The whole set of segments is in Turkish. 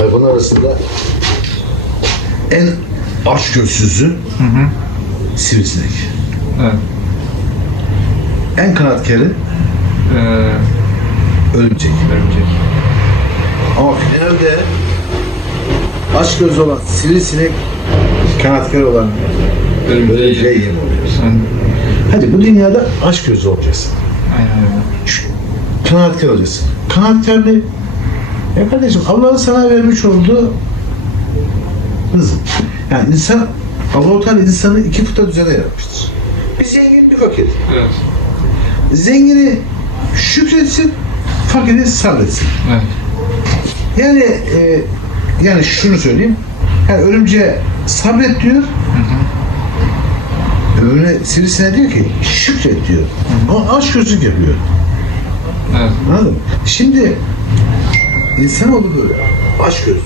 hayvanlar arasında en açgözsüzü sivrisinek. Evet. En kanatkarı Ee, örümcek. örümcek. Ama finalde açgöz olan sivrisinek kanatkar olan örümceğe yem oluyor. Hadi bu dünyada açgözlü olacaksın. aynen öyle. Kanaatkar olacaksın. Kanaatkar ne? Ya kardeşim Allah'ın sana vermiş olduğu rızık. Yani insan Allah-u Teala insanı iki fıta düzene yaratmıştır. Bir zengin bir fakir. Evet. Zengini şükretsin, fakiri sabretsin. Evet. Yani e, yani şunu söyleyeyim. Yani örümceğe sabret diyor. Öbürüne sivrisineğe diyor ki şükret diyor. Ama aç gözlük yapıyor. Evet. Anladın mı? Şimdi insanoğlu böyle aç gözlü,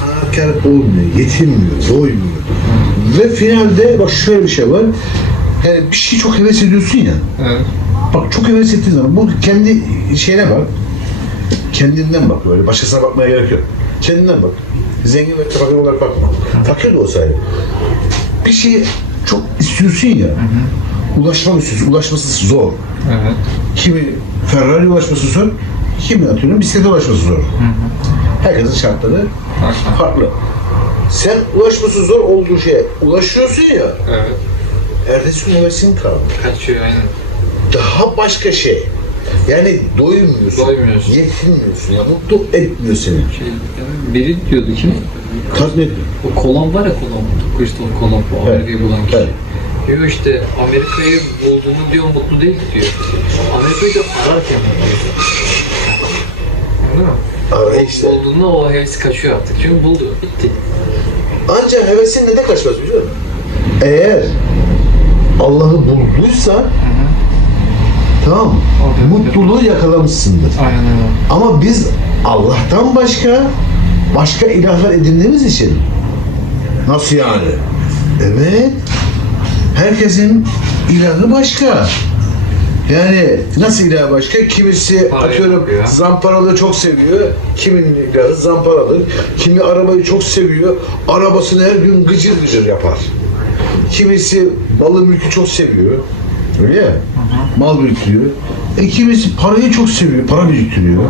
kanaatkar olmuyor, yetinmiyor, doymuyor. Ve finalde bak şöyle bir şey var. Yani bir şey çok heves ediyorsun ya. Evet. Bak çok heves ettiğin zaman bu kendi şeyine bak. Kendinden bak böyle. Başkasına bakmaya gerek yok. Kendinden bak. Zengin ve fakir olarak bakma. Fakir de olsaydı. Bir şeyi çok istiyorsun ya. Ulaşmak istiyorsun. Ulaşması zor. Evet. Kimi Ferrari ulaşması zor, kimi atıyorum bisiklete ulaşması zor. Herkesin şartları farklı. Sen ulaşması zor olduğu şeye ulaşıyorsun ya, Evet. ertesi gün hevesin kalmıyor. Kaçıyor aynen. Daha başka şey. Yani doymuyorsun, Doymuyorsun. yetinmiyorsun, ya mutlu etmiyor seni. Şey, biri diyordu ki Tatmin etmiyor. o Kolomb var ya Christopher Kolomb o Evet. Amerika'yı bulan kişi. Evet. Diyor işte Amerika'yı bulduğunu diyor mutlu değil diyor. Amerika'yı da ararken. Değil mi? Arayışta. Bulduğunda o hevesi kaçıyor artık. Çünkü buldu. Bitti. Ancak hevesin neden kaçmaz biliyor musun? Eğer Allah'ı bulduysa tamam mı? Orada- mutluluğu yakalamışsındır. Aynen öyle. Ama biz Allah'tan başka başka ilahlar edindiğimiz için nasıl yani? Evet. Herkesin ilahı başka. Yani nasıl ilah başka? Kimisi Parayı atıyorum bakıyor. zamparalığı çok seviyor. Kiminin ilahı zamparalık. Kimi arabayı çok seviyor. Arabasını her gün gıcır gıcır yapar. Kimisi malı mülkü çok seviyor. Öyle ya. Mal biriktiriyor. E kimisi parayı çok seviyor. Para biriktiriyor.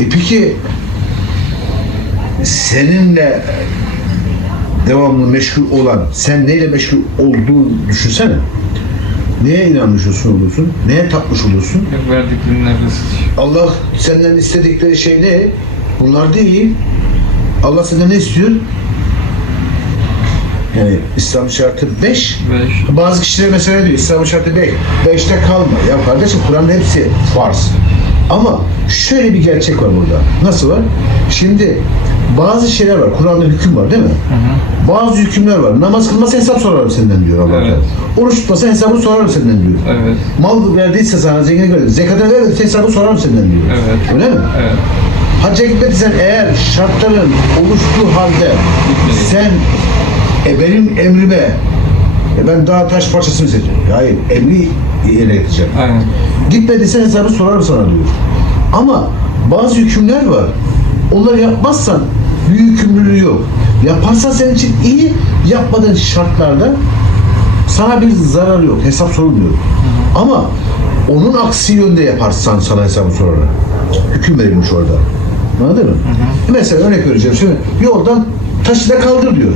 E peki seninle devamlı meşgul olan, sen neyle meşgul olduğunu düşünsene. Neye inanmış olursun? Neye tapmış olursun? Yok. Allah senden istedikleri şey ne? Bunlar değil. Allah senden ne istiyor? Yani İslam şartı 5. Beş. Bazı kişiler mesela diyor İslam şartı 5. 5'te kalma. Ya kardeşim Kur'an'ın hepsi farz. Ama şöyle bir gerçek var burada. Nasıl var? Şimdi bazı şeyler var. Kur'an'da hüküm var değil mi? Bazı hükümler var. Namaz kılmasa hesap sorarım senden diyor Allah. Evet. Oruç tutmasa hesabını sorarım senden diyor. Evet. Mal verdiyse sana zengin verdi. Zekatını vermediyse hesabını sorarım senden diyor. Evet. Öyle mi? Evet. Hacca gitmediysen eğer şartların oluştuğu halde Gitmedin. sen e, benim emrime e, ben daha taş parçası mı seçeceğim? Hayır, emri yerine getireceğim. Aynen. Gitmediysen hesabı sorarım sana diyor. Ama bazı hükümler var. Onları yapmazsan bir yükümlülüğü yok. Yaparsan senin için iyi, yapmadığın şartlarda sana bir zarar yok, hesap sorulmuyor. Ama onun aksi yönde yaparsan sana hesabı sorarlar. Hüküm verilmiş orada. Anladın mı? Mesela örnek vereceğim. Şimdi yoldan taşı da kaldır diyor.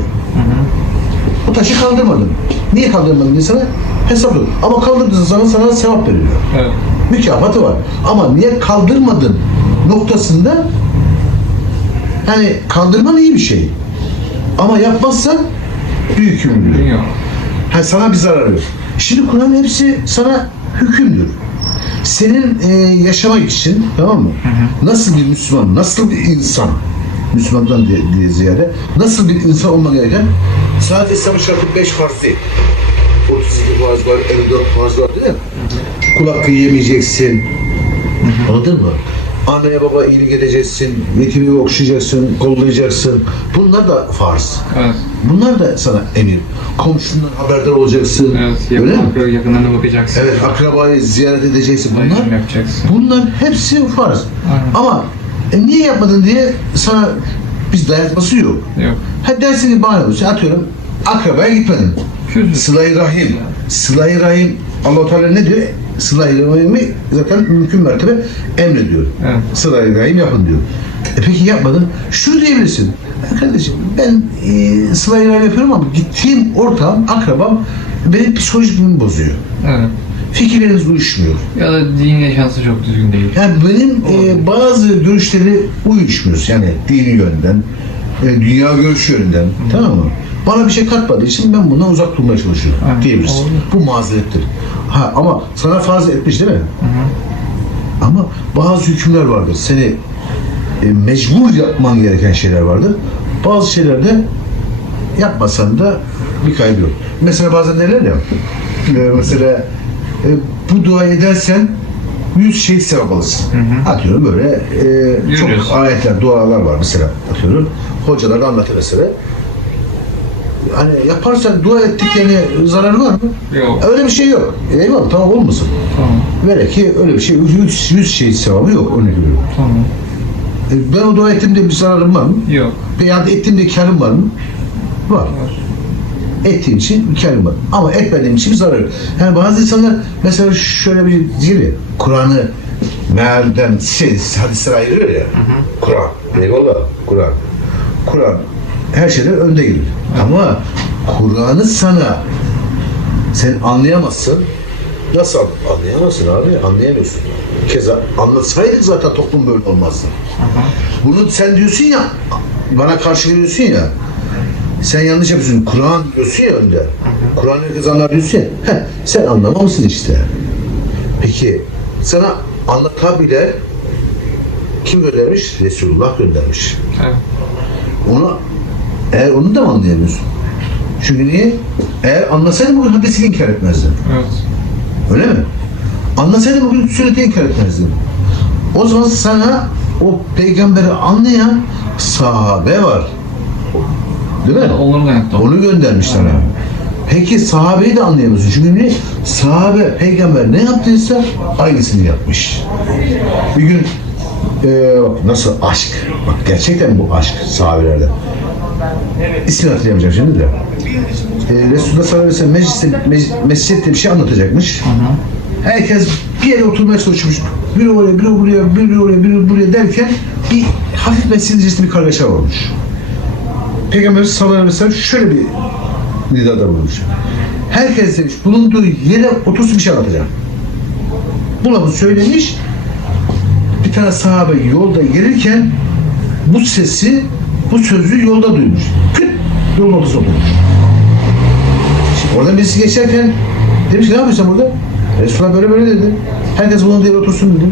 Bu taşı kaldırmadın. Niye kaldırmadın diye sana hesap yok. Ama kaldırdığın zaman sana sevap veriyor Evet. mükafatı var. Ama niye kaldırmadın noktasında hani kaldırman iyi bir şey. Ama yapmazsan büyük. Yok. Ha, sana bir zararı yok. Şimdi Kur'an hepsi sana hükümdür. Senin e, yaşamak için tamam mı? Nasıl bir Müslüman, nasıl bir insan Müslümandan diye, diye ziyade nasıl bir insan olma gereken sadece İslam'ın şartı 5 farz değil. 32 farz var, 54 farz var değil mi? Kul hakkı yemeyeceksin. Anladın mı? Anneye baba iyilik edeceksin, yetimi okşayacaksın, kollayacaksın. Bunlar da farz. Evet. Bunlar da sana emir. Komşundan haberdar olacaksın. Evet. Öyle mi? Yakın, yakınlarına bakacaksın. Evet, akrabayı ziyaret edeceksin. Bunlar, Bunlar yapacaksın. bunlar hepsi farz. Aynen. Ama e, niye yapmadın diye sana Biz dayatması yok. Yok. Ha dersin ki bana atıyorum akrabaya gitmedin. Sıla-i Rahim. Sıla-i Rahim Allah Teala ne diyor? Sıla-i Rahim'i zaten mümkün mertebe emrediyor. Evet. Sıla-i Rahim yapın diyor. E peki yapmadın. Şunu diyebilirsin. "Ya Kardeşim ben e, Sıla-i Rahim yapıyorum ama gittiğim ortam, akrabam benim psikolojimi bozuyor. Evet. Fikirleriniz uyuşmuyor. Ya da din yaşantısı çok düzgün değil. Yani benim e, bazı görüşleri uyuşmuyor. Yani dini yönden, e, dünya görüşü yönden. Tamam mı? Bana bir şey katmadığı için ben bundan uzak durmaya çalışıyorum Evet, diyebilirsin. olabilir. Bu mazerettir. Ha, ama sana farz etmiş değil mi? Hı hı. Ama bazı hükümler vardır. Seni e, mecbur yapman gereken şeyler vardır. Bazı şeylerde yapmasan da bir kaybı yok. Mesela bazen neler ya? e, mesela e, bu dua edersen yüz şey sevap alırsın. hı. Atıyorum böyle e, çok ayetler, dualar var mesela atıyorum. Hocalar da anlatır mesela. Hani yaparsan dua ettik yani zararı var mı? Yok. Öyle bir şey yok. Eyvallah tamam olmasın. Tamam. Vele ki öyle bir şey, yüz, yüz şey sevabı yok örnek veriyorum. Tamam. E, ben o dua ettiğimde bir zararım var mı? Yok. Veya da ettiğimde karım var mı? Var. Var. Ettiğim için bir karım var. Ama etmediğim için bir zararı yok. Yani bazı insanlar mesela şöyle bir ya, Kur'an'ı mealden şey, hadisler ayırıyor ya. Kur'an. Eyvallah. Kur'an. Kur'an her şeyden önde gelir. Ama Kur'an'ı sana sen anlayamazsın. Nasıl an- anlayamazsın abi? Anlayamıyorsun. Keza anlatsaydık zaten toplum böyle olmazdı. Bunu sen diyorsun ya, bana karşı geliyorsun ya, sen yanlış yapıyorsun. Kur'an diyorsun ya önde. Kur'an herkes anlar diyorsun ya. Heh, sen anlamamışsın işte. Peki sana anlatabilen kim göndermiş? Resulullah göndermiş. Evet. Onu eğer onu da mı anlayamıyorsun? Çünkü niye? Eğer anlasaydın bugün hadisi inkar etmezdin. Evet. Öyle mi? Anlasaydın bugün sünneti inkar etmezdin. O zaman sana o peygamberi anlayan sahabe var. Değil mi? Hayatta. Onu göndermiş sana. Peki sahabeyi de anlayamıyorsun. Çünkü niye? Sahabe, peygamber ne yaptıysa aynısını yapmış. Bir gün bak nasıl aşk. Bak gerçekten bu aşk sahabelerde. İsmini hatırlayamayacağım şimdi de. Eee Resulullah sallallahu aleyhi ve sellem mecliste, mec- mescitte bir şey anlatacakmış. Herkes bir yere oturmaya çalışmış. Biri oraya, biri buraya, biri oraya, biri buraya derken bir hafif mescidecesi bir kargaşa olmuş. Peygamber sallallahu aleyhi ve sellem şöyle bir nidada bulmuş. Herkes demiş bulunduğu yere otursun bir şey anlatacağım. Bu lafı söylemiş. Bir tane sahabe yolda gelirken bu sesi, bu sözü yolda duymuş. Küt! Yolun ortasına oturmuş. Şimdi oradan birisi geçerken demiş ki ne yapıyorsun burada? Resulullah böyle böyle dedi. Herkes bulunduğu yere otursun dedi.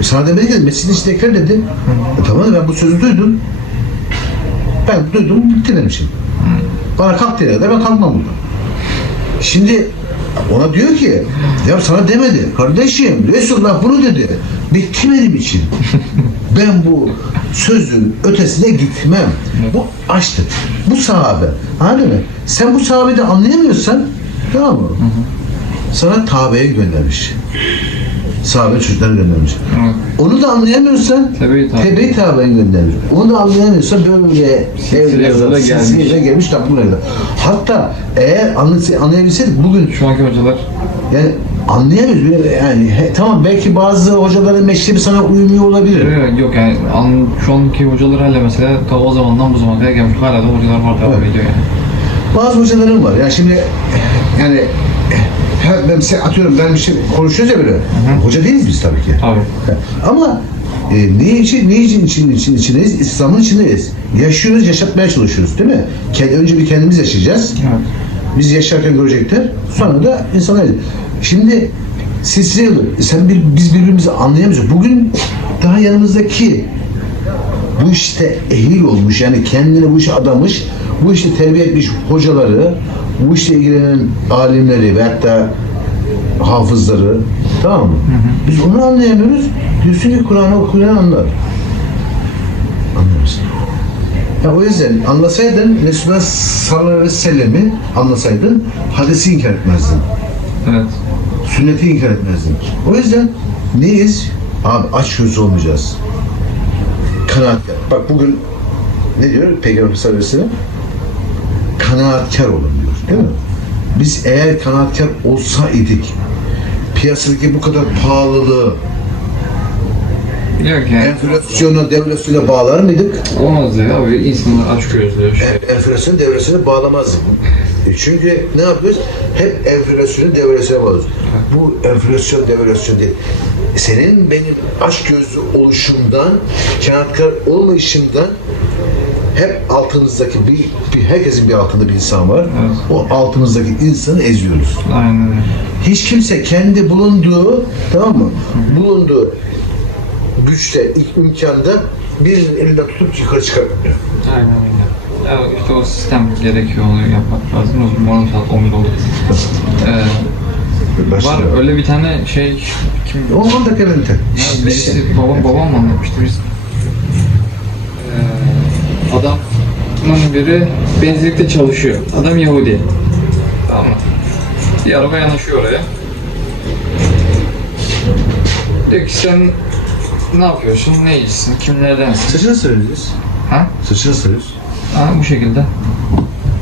E sana demedi ki mescidin içindekiler dedi. E tamam ben bu sözü duydum. Ben duydum bitti benim için. Bana kalk dedi de ben kalkmam buradan. Şimdi ona diyor ki ya sana demedi. Kardeşim Resulullah bunu dedi. Bitti benim için. ben bu sözün ötesine gitmem. Bu açtı. Bu sahabe. Anladın mı? Sen bu sahabeyi de anlayamıyorsan tamam mı? Sana tabeye göndermiş. Sahabe çocukları göndermiş. Evet. Onu da anlayamıyorsan Tebe-i tabi'yi göndermiş. Onu da anlayamıyorsan böyle yolda gelmiş. gelmiş kadar. Hatta eğer anlay- anlayabilseydik bugün Şu anki hocalar yani anlayamıyoruz. Yani he, tamam belki bazı hocaların meşrebi sana uymuyor olabilir. Evet, yok yani an, şu anki hocalar hala mesela ta o zamandan bu zamana kadar gelmiş hala da hocalar var devam Evet. ediyor yani. Bazı hocalarım var. Yani şimdi yani ben mesela atıyorum ben bir şey konuşuyoruz ya böyle. Hoca değiliz biz tabii ki. Tabii. Ama e, ne için, ne için, için, için içindeyiz? İslam'ın içindeyiz. Yaşıyoruz, yaşatmaya çalışıyoruz değil mi? Kendi, önce bir kendimiz yaşayacağız. Evet. Biz yaşarken görecekler. Sonra da insanlar. Şimdi yolu. Sen bir, biz birbirimizi anlayamıyoruz. Bugün daha yanımızdaki bu işte ehil olmuş yani kendini bu işe adamış, bu işte terbiye etmiş hocaları, bu işte ilgilenen alimleri ve hatta hafızları tamam mı? Biz onu anlayamıyoruz. Diyorsun ki Kur'an'ı okuyan anlar. Anlamıyorsun. Ya o yüzden anlasaydın Resulullah sallallahu aleyhi ve sellem'i anlasaydın hadisi inkar etmezdin. Evet. Sünneti inkar etmezdin. O yüzden neyiz? Abi aç gözlü olmayacağız. Kanaat. Bak bugün ne diyor Peygamber sellem? Kanaatkar olun diyor. Değil mi? Biz eğer kanaatkar olsa idik piyasadaki bu kadar pahalılığı Yok yani. enflasyona, devlasyona bağlar mıydık? Olmaz ya abi. insanlar aç gözlü. Şey. En- enflasyon devresine bağlamazdık. E Çünkü ne yapıyoruz? Hep enflasyonu devresine bağlıyoruz. Bu enflasyon devresyon değil. Senin benim aşk gözlü oluşumdan, kanatkar olmayışımdan hep altımızdaki bir, bir herkesin bir altında bir insan var. Evet. O altımızdaki insanı eziyoruz. Aynen. Hiç kimse kendi bulunduğu, tamam mı? Bulunduğu güçte, ilk imkanda birinin elinden tutup yukarı çıkartmıyor. Aynen. Ya işte o sistem gerekiyor onu yapmak lazım. O zaman saat 11 oldu. Ee, Başlıyor. var öyle bir tane şey kim 10 dakika. Ya birisi babam babam mı anlatmıştı birisi. Ee, adamın biri benzinlikte çalışıyor. Adam Yahudi. Tamam mı? Bir araba yanaşıyor oraya. Diyor ki sen ne yapıyorsun, ne iyisin, kimlerdensin? Saçını sarıyoruz. Ha? Saçını sarıyoruz. Ha bu şekilde.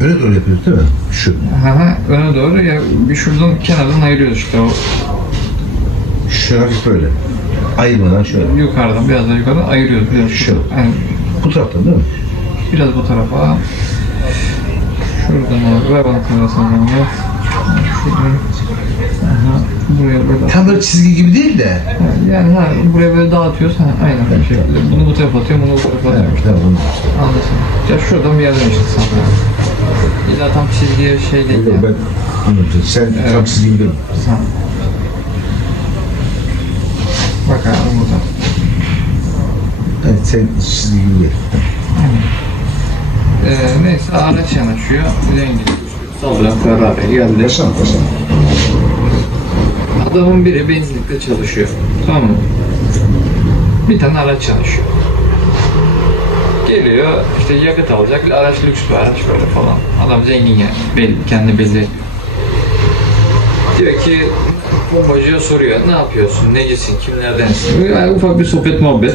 Öne doğru yapıyoruz değil mi? Şu. Ha ha öne doğru ya bir şuradan kenardan ayırıyoruz işte o Şu hafif böyle. Ayırmadan şöyle. yukarıdan biraz daha yukarıdan ayırıyoruz biraz. Şu. Yani Bu taraftan değil mi? Biraz bu tarafa. Şuradan abi. Ver bana kamerasını. Şuradan. Buraya böyle. Tam böyle çizgi gibi değil de. Yani ha, buraya böyle dağıtıyoruz. Ha, aynen bu şekilde. Bunu bu tarafa atıyorum, bunu bu tarafa atıyorum. Evet, tamam. Anlasın. Ya şuradan bir yerden işte sana. İlla tam çizgiye şey değil. Yok, ya. ben anlatıyorum. Sen Evet. tam çizgi gibi değil. Sen. Bak abi burada. Evet, sen çizgi gibi değil. Ee, neyse araç yanaşıyor. Zengin. Sağdan Ferrari geldi. Başla başla. Adamın biri benzinlikte çalışıyor. Tamam mı? Bir tane araç çalışıyor. Geliyor işte yakıt alacak. Araç lüks bir araç böyle falan. Adam zengin yani. Belli, kendi belli ediyor. Diyor ki bombacıya soruyor. Ne yapıyorsun? Necisin? Kimlerdensin? Yani ufak bir sohbet muhabbet.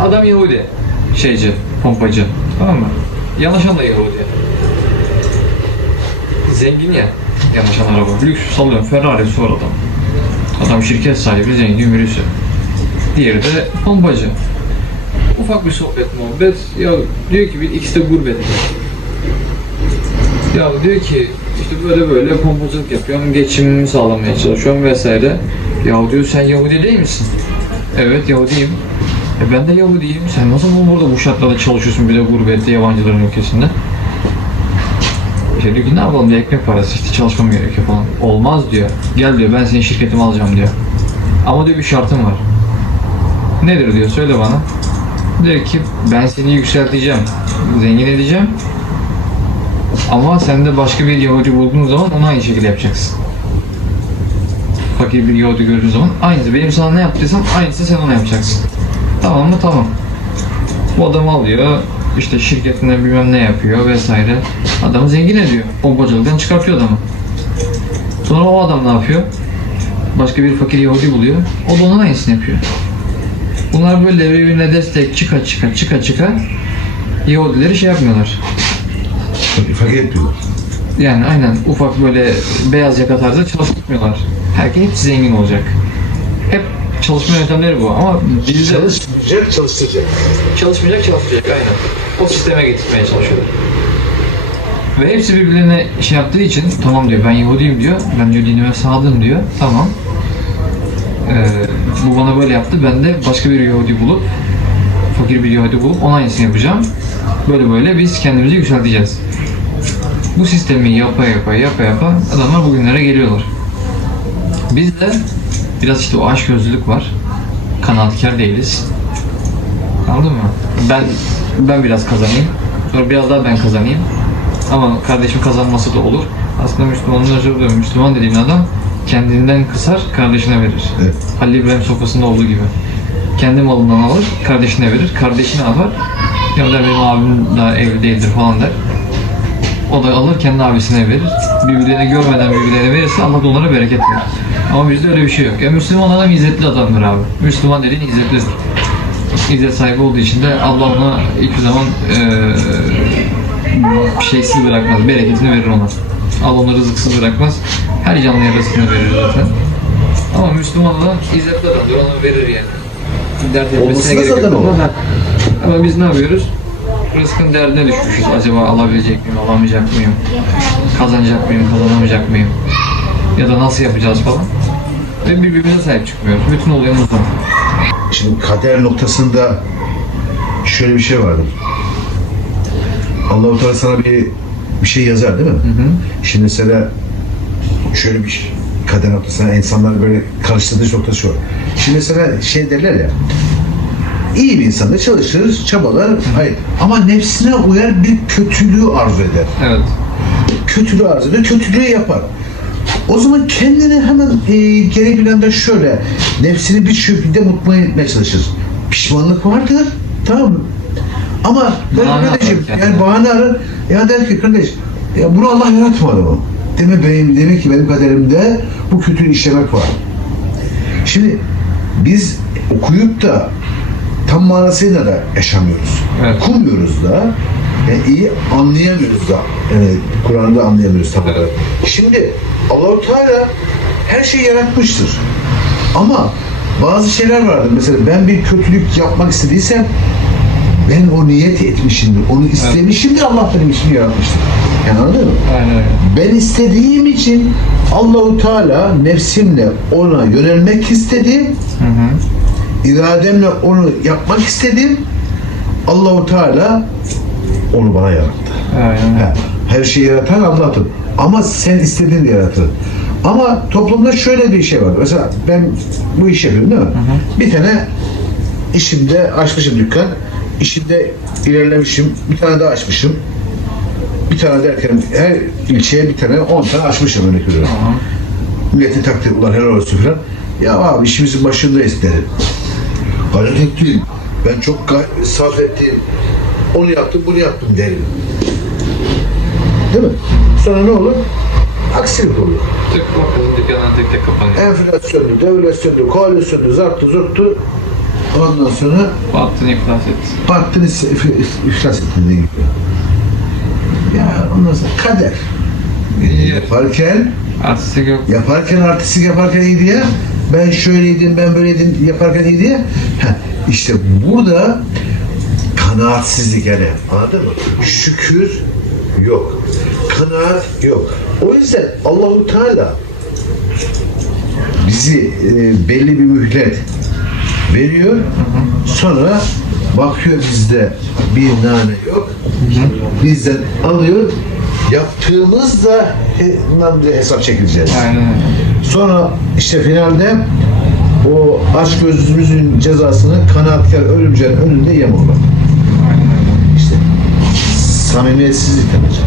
Adam Yahudi. Şeyci, pompacı. Tamam mı? Yanaşan da Yahudi. Zengin ya. Yanaşan araba. Lüks sallıyorum. Ferrari'si var adam. Adam şirket sahibi, zengin birisi. Diğeri de pompacı. Ufak bir sohbet muhabbet. Ya diyor ki bir ikisi de gurbet. Ya diyor ki işte böyle böyle pompacılık yapıyorum, geçimimi sağlamaya çalışıyorum vesaire. Ya diyor sen Yahudi değil misin? Evet Yahudiyim. E ben de Yahudiyim. Sen nasıl bu burada bu şartlarda çalışıyorsun bir de gurbette yabancıların ülkesinde? İşte diyor ki ne yapalım diye ekmek parası işte çalışmam gerekiyor falan. Olmaz diyor. Gel diyor ben senin şirketimi alacağım diyor. Ama diyor bir şartım var. Nedir diyor söyle bana. Diyor ki ben seni yükselteceğim. Zengin edeceğim. Ama sen de başka bir Yahudi bulduğun zaman onu aynı şekilde yapacaksın. Fakir bir Yahudi gördüğün zaman aynısı. Benim sana ne yaptıysam aynısı sen ona yapacaksın. Tamam mı? Tamam. Bu adamı alıyor, işte şirketine bilmem ne yapıyor vesaire. Adamı zengin ediyor. Pompacılıktan çıkartıyor adamı. Sonra o adam ne yapıyor? Başka bir fakir Yahudi buluyor. O da onun aynısını yapıyor. Bunlar böyle birbirine destek çıka çıka çıka çıka Yahudileri şey yapmıyorlar. Fark etmiyorlar. Yani aynen ufak böyle beyaz yaka tarzı çalışmıyorlar. Herkes hep zengin olacak. Hep çalışma yöntemleri bu ama bizde Çalışmayacak, çalıştıracak. çalışmayacak çalışacak aynen. O sisteme getirmeye çalışıyorlar. Ve hepsi birbirine şey yaptığı için tamam diyor ben Yahudiyim diyor. Ben diyor dinime sadığım diyor. Tamam. Ee, bu bana böyle yaptı. Ben de başka bir Yahudi bulup fakir bir Yahudi bulup ona aynısını yapacağım. Böyle böyle biz kendimizi yükselteceğiz. Bu sistemi yapa yapa yapa yapa adamlar bugünlere geliyorlar. Bizde biraz işte o aşk gözlülük var. Kanaatkar değiliz. Anladın mı? Ben ben biraz kazanayım. Sonra biraz daha ben kazanayım. Ama kardeşim kazanması da olur. Aslında Müslümanın özür diliyorum. Müslüman dediğin adam kendinden kısar, kardeşine verir. Evet. Halil İbrahim sofrasında olduğu gibi. Kendi malından alır, kardeşine verir. Kardeşine alır. Ya der benim abim daha evli değildir falan der. O da alır kendi abisine verir. Birbirlerini görmeden birbirlerine verirse Allah da onlara bereket verir. Ama bizde öyle bir şey yok. Ya Müslüman adam izzetli adamdır abi. Müslüman dediğin izzetlidir. İzzet sahibi olduğu için de Allah ona hiçbir zaman eee şeysiz bırakmaz. Bereketini verir ona. Allah onu rızıksız bırakmaz. Her canlıya rızkını verir zaten. Ama Müslüman olan İzzet adamdır onu verir yani. dert etmesine gerek yok. Ha. Ama biz ne yapıyoruz? Rızkın derdine düşmüşüz. Acaba alabilecek miyim, alamayacak mıyım? Kazanacak mıyım, kazanamayacak mıyım? Ya da nasıl yapacağız falan. Ve birbirimize sahip çıkmıyoruz. Bütün olayımız o. Şimdi kader noktasında şöyle bir şey vardır. Allah-u Teala sana bir bir şey yazar değil mi? Şimdi mesela şöyle bir şey, kader noktasına insanlar böyle karıştırdığı noktası şu. Şimdi mesela şey derler ya iyi bir insan da çalışır, çabalar. Hayır. Ama nefsine uyar bir kötülüğü arzu eder. Evet. kötülüğü arzu eder, kötülüğü yapar. O zaman kendini hemen e, geri planda şöyle, nefsini bir şekilde mutmain etmeye çalışır. Pişmanlık vardır, tamam mı? Ama Bahane kardeşim, yani kendine. bahane arar, ya der ki kardeş, ya bunu Allah yaratmadı mı? Demek benim, demek ki benim kaderimde bu kötülüğü işlemek var. Şimdi biz okuyup da tam manasıyla da yaşamıyoruz. Evet. Okumuyoruz da yani iyi anlayamıyoruz da. Yani Kur'an'da anlayamıyoruz tam olarak. Şimdi Allahu Teala her şeyi yaratmıştır. Ama bazı şeyler vardır. Mesela ben bir kötülük yapmak istediysem ben o niyet etmişimdir. Onu istemişimdir. Allah benim için yaratmıştır. Yani anladın mı? Aynen öyle. Ben istediğim için Allahu Teala nefsimle ona yönelmek istedi. Hı hı. İrademle onu yapmak istedim. Allahu Teala onu bana yarattı. Aynen Her şeyi yaratan Allah'tır. Ama sen istediğin de yaratır. Ama toplumda şöyle bir şey var. Mesela ben bu işi yapıyorum değil mi? Bir tane işimde açmışım dükkan. İşimde ilerlemişim. Bir tane daha açmışım. Bir tane derken her ilçeye bir tane, on tane açmışım örnek veriyorum. Milletin takdir ulan helal olsun falan. Ya abi işimizin başındayız derim. Gayret ettim. Ben çok gay- sarf ettim. Onu yaptım, bunu yaptım derim. Değil mi? Sonra ne olur? Aksilik olur. Tık bakalım dükkandan tek tek kapanıyor. Enflasyondu, devlesyondu, koalisyondu, zarttı, zurttu. Ondan sonra Battın iflas et. baktın is- if- iflas ettin dediğin gibi. Ya ondan sonra kader. Yaparken Artistik yok. Yaparken artistik yaparken iyi diye ben şöyleydim ben böyleydim yaparken iyi diye Heh, işte burada kanaatsizlik yani anladın mı? Şükür yok. Kanaat yok. O yüzden Allahu Teala bizi e, belli bir mühlet veriyor. Sonra bakıyor bizde bir nane yok. Bizden alıyor. Yaptığımızda he, hesap çekileceğiz. Aynen. Sonra işte finalde o aç gözümüzün cezasını kanaatkar ölümcenin önünde yem olmak. Samimiyetsizlik demek.